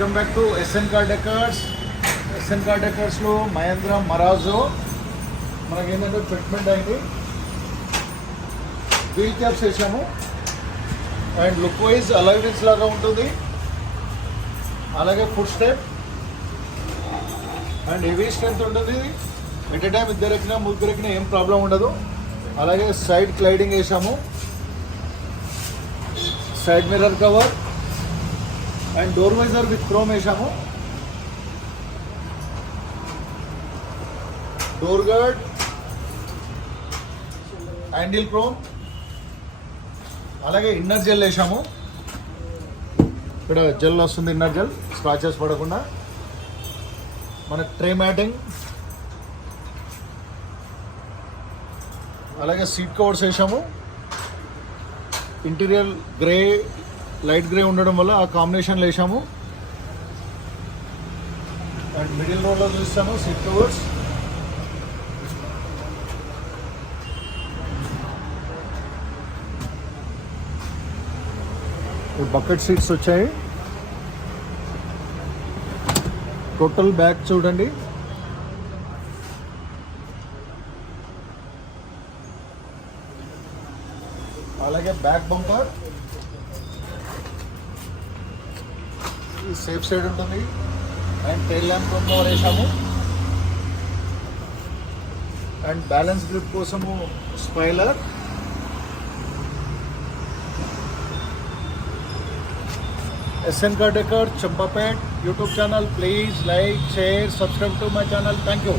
Welcome back to S N car decors. S N car డెకర్స్లో Mahindra Marazzo మనకేంటంటే fitment అయింది, wheel caps వేసాము and look wise alloy wheels లాగా ఉంటుంది. అలాగే foot step and heavy strength ఉంటుంది. ఎట్ ఏ టైం ఇద్దరు ఎక్కినా ముగ్గురు ఎక్కినా ఏం ప్రాబ్లం ఉండదు. అలాగే సైడ్ క్లైడింగ్ వేసాము, side mirror cover and door visor with chrome వేసాము. డోర్ గార్డ్, హ్యాండిల్ క్రోమ్, అలాగే ఇన్నర్ జెల్ వేసాము. ఇక్కడ జెల్ వస్తుంది, ఇన్నర్ జెల్ స్క్రాచెస్ పడకుండా. మన ట్రే మ్యాటింగ్, అలాగే సీట్ కవర్స్ వేసాము. ఇంటీరియర్ గ్రే, లైట్ గ్రే ఉండడం వల్ల ఆ కాంబినేషన్లో వేసాము. అండ్ మిడిల్ రోడ్లో చూస్తాము సీట్ కవర్స్. బకెట్ సీట్స్ వచ్చాయి. టోటల్ బ్యాక్ చూడండి. అలాగే బ్యాక్ బంపర్ సేఫ్ సైడ్ ఉంటుంది. అండ్ టైల్ ల్యాంప్ కవర్ వేసాము. అండ్ బ్యాలెన్స్ గ్రిప్ కోసము spoiler. SN Car Decor, Champapet YouTube channel. Please like, share, subscribe to my channel. Thank you.